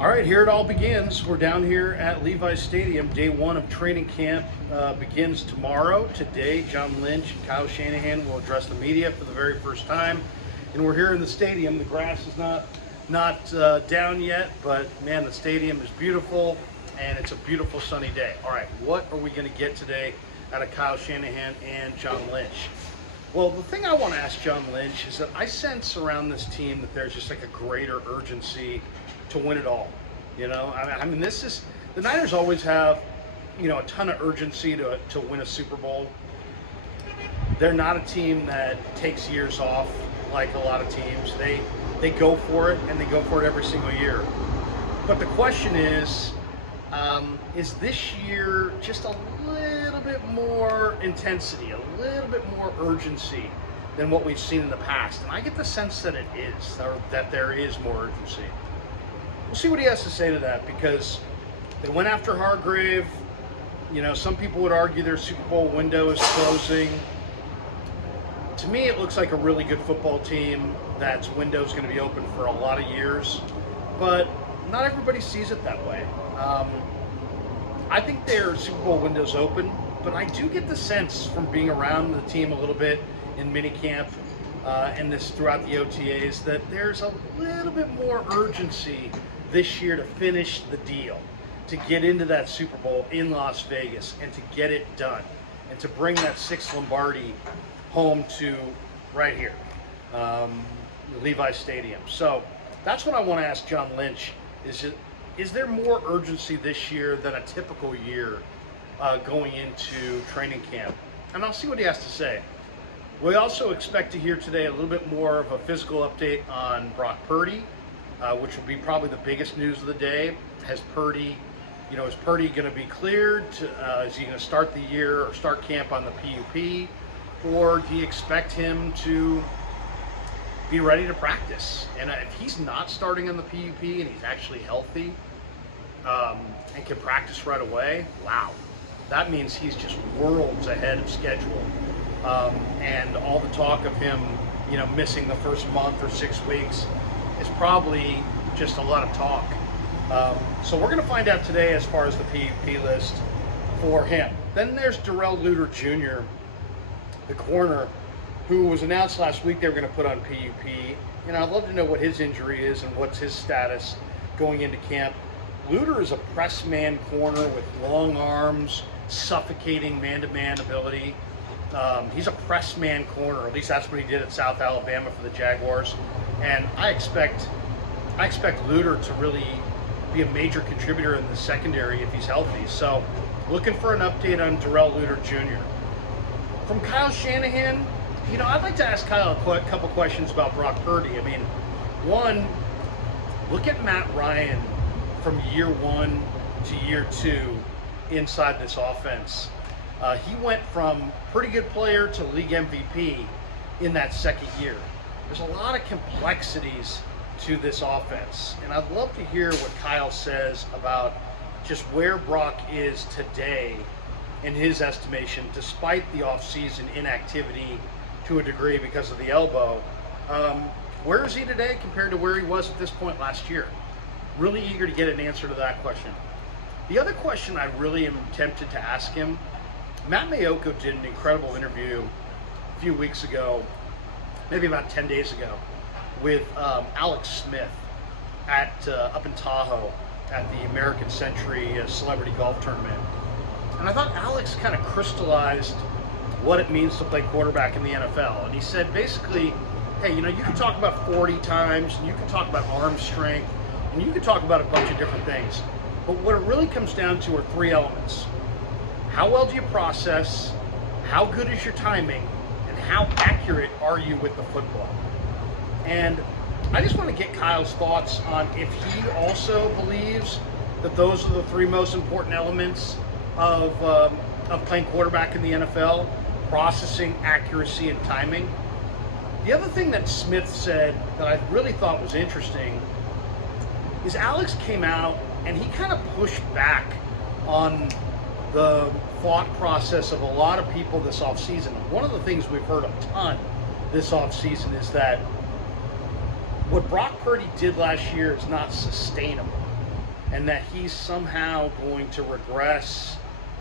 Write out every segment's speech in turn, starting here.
All right, here it all begins. We're down here at Levi's Stadium. Day one of training camp begins tomorrow. Today, John Lynch and Kyle Shanahan will address the media for the very first time. And we're here in the stadium. The grass is not down yet, but man, the stadium is beautiful, and it's a beautiful sunny day. All right, what are we going to get today out of Kyle Shanahan and John Lynch? Well, the thing I want to ask John Lynch is that I sense around this team that there's just like a greater urgency to win it all. You know, I mean, this is, the Niners always have, a ton of urgency to win a Super Bowl. They're not a team that takes years off like a lot of teams. They go for it, and they go for it every single year. But the question is this year just a little bit more intensity, a little bit more urgency than what we've seen in the past? And I get the sense that it is, or that there is more urgency. We'll see what he has to say to that, because they went after Hargrave. Some people would argue their Super Bowl window is closing. To me, it looks like a really good football team that's window is going to be open for a lot of years, but not everybody sees it that way. I think their Super Bowl window's open, but I do get the sense from being around the team a little bit in minicamp and this throughout the OTAs that there's a little bit more urgency this year to finish the deal, to get into that Super Bowl in Las Vegas and to get it done, and to bring that sixth Lombardi home to right here, Levi's Stadium. So that's what I want to ask John Lynch. Is there more urgency this year than a typical year going into training camp? And I'll see what he has to say. We also expect to hear today a little bit more of a physical update on Brock Purdy, which will be probably the biggest news of the day. Is Purdy going to be cleared? Is he going to start the year or start camp on the PUP? Or do you expect him to be ready to practice? And if he's not starting on the PUP and he's actually healthy and can practice right away, wow, that means he's just worlds ahead of schedule. And all the talk of him, missing the first month or 6 weeks is probably just a lot of talk. So we're going to find out today as far as the PUP list for him. Then there's Darrell Luter Jr., the corner, who was announced last week they were going to put on PUP. I'd love to know what his injury is and what's his status going into camp. Luter is a press man corner with long arms, suffocating man-to-man ability. He's a press man corner, at least that's what he did at South Alabama for the Jaguars. And I expect Luter to really be a major contributor in the secondary if he's healthy. So looking for an update on Darrell Luter Jr. From Kyle Shanahan, I'd like to ask Kyle a couple questions about Brock Purdy. I mean, one, look at Matt Ryan from year one to year two inside this offense. He went from pretty good player to league MVP in that second year. There's a lot of complexities to this offense, and I'd love to hear what Kyle says about just where Brock is today in his estimation, despite the offseason inactivity to a degree because of the elbow. Where is he today compared to where he was at this point last year? Really eager to get an answer to that question. The other question I really am tempted to ask him, Matt Mayoko did an incredible interview a few weeks ago, maybe about 10 days ago, with Alex Smith up in Tahoe at the American Century Celebrity Golf Tournament. And I thought Alex kind of crystallized what it means to play quarterback in the NFL. And he said basically, hey, you can talk about 40 times, and you can talk about arm strength, and you can talk about a bunch of different things. But what it really comes down to are three elements. How well do you process? How good is your timing? And how accurate are you with the football? And I just want to get Kyle's thoughts on if he also believes that those are the three most important elements of playing quarterback in the NFL: processing, accuracy, and timing. The other thing that Smith said that I really thought was interesting is Alex came out and he kind of pushed back on the thought process of a lot of people this offseason. One of the things we've heard a ton this offseason is that what Brock Purdy did last year is not sustainable. and that he's somehow going to regress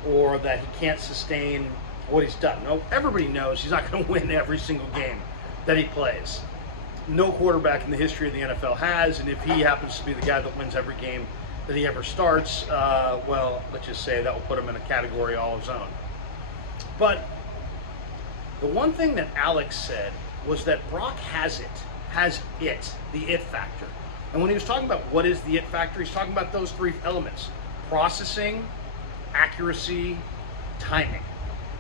or that he can't sustain what he's done. No, everybody knows he's not going to win every single game that he plays. No quarterback in the history of the NFL has, and if he happens to be the guy that wins every game that he ever starts, well, let's just say that will put him in a category all his own. But the one thing that Alex said was that Brock has the it factor. And when he was talking about what is the it factor, he's talking about those three elements: processing, accuracy, timing.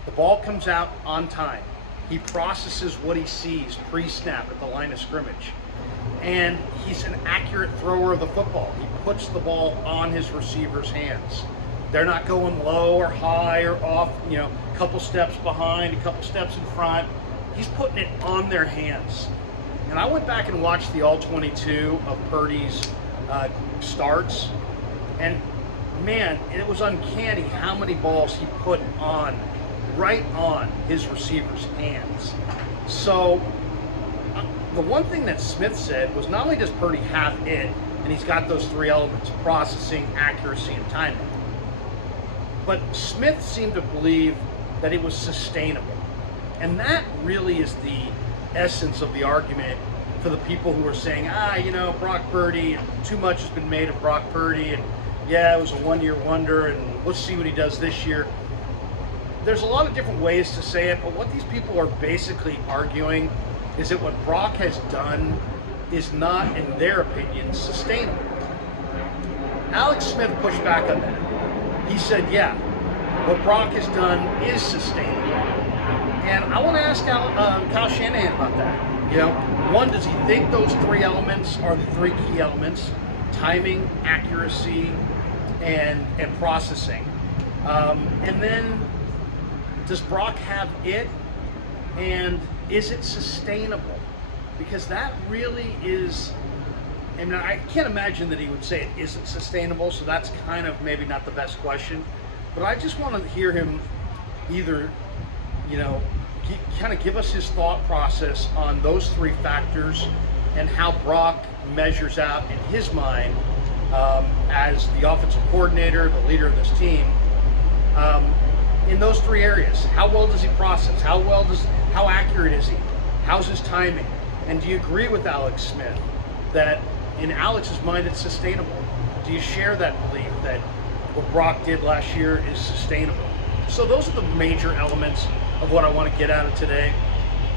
The ball comes out on time. He processes what he sees pre-snap at the line of scrimmage. And he's an accurate thrower of the football. He puts the ball on his receiver's hands. They're not going low or high or off, a couple steps behind, a couple steps in front. He's putting it on their hands. And I went back and watched the all-22 of Purdy's starts, and man, it was uncanny how many balls he put right on his receiver's hands. So the one thing that Smith said was not only does Purdy have it, and he's got those three elements: processing, accuracy, and timing, but Smith seemed to believe that it was sustainable. And that really is the essence of the argument for the people who are saying, Brock Purdy, too much has been made of Brock Purdy, and yeah, it was a one-year wonder, and let's see what he does this year. There's a lot of different ways to say it, but what these people are basically arguing is that what Brock has done is not, in their opinion, sustainable. Alex Smith pushed back on that. He said, yeah, what Brock has done is sustainable. And I want to ask Kyle Shanahan about that. One, does he think those three elements are the three key elements: timing, accuracy, and processing? And then, does Brock have it? And is it sustainable? Because that really is, I can't imagine that he would say it isn't sustainable, so that's kind of maybe not the best question. But I just want to hear him either, kind of give us his thought process on those three factors and how Brock measures out in his mind as the offensive coordinator, the leader of this team, in those three areas. How well does he process? How accurate is he? How's his timing? And do you agree with Alex Smith that in Alex's mind it's sustainable? Do you share that belief that what Brock did last year is sustainable? So those are the major elements of what I want to get out of today.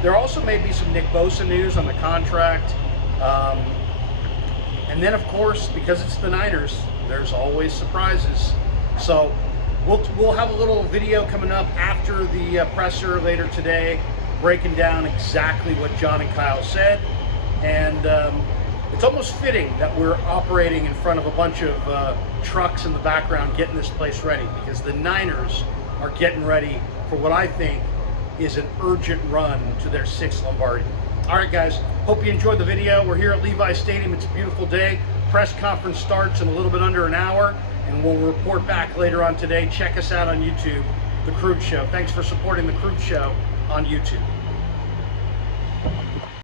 There also may be some Nick Bosa news on the contract. And then, of course, because it's the Niners, there's always surprises. So we'll have a little video coming up after the presser later today, breaking down exactly what John and Kyle said. And it's almost fitting that we're operating in front of a bunch of trucks in the background getting this place ready, because the Niners are getting ready for what I think is an urgent run to their 6th Lombardi. All right, guys, hope you enjoyed the video. We're here at Levi Stadium. It's a beautiful day. Press conference starts in a little bit under an hour, and we'll report back later on today. Check us out on YouTube, The Krueger Show. Thanks for supporting The Krueger Show on YouTube.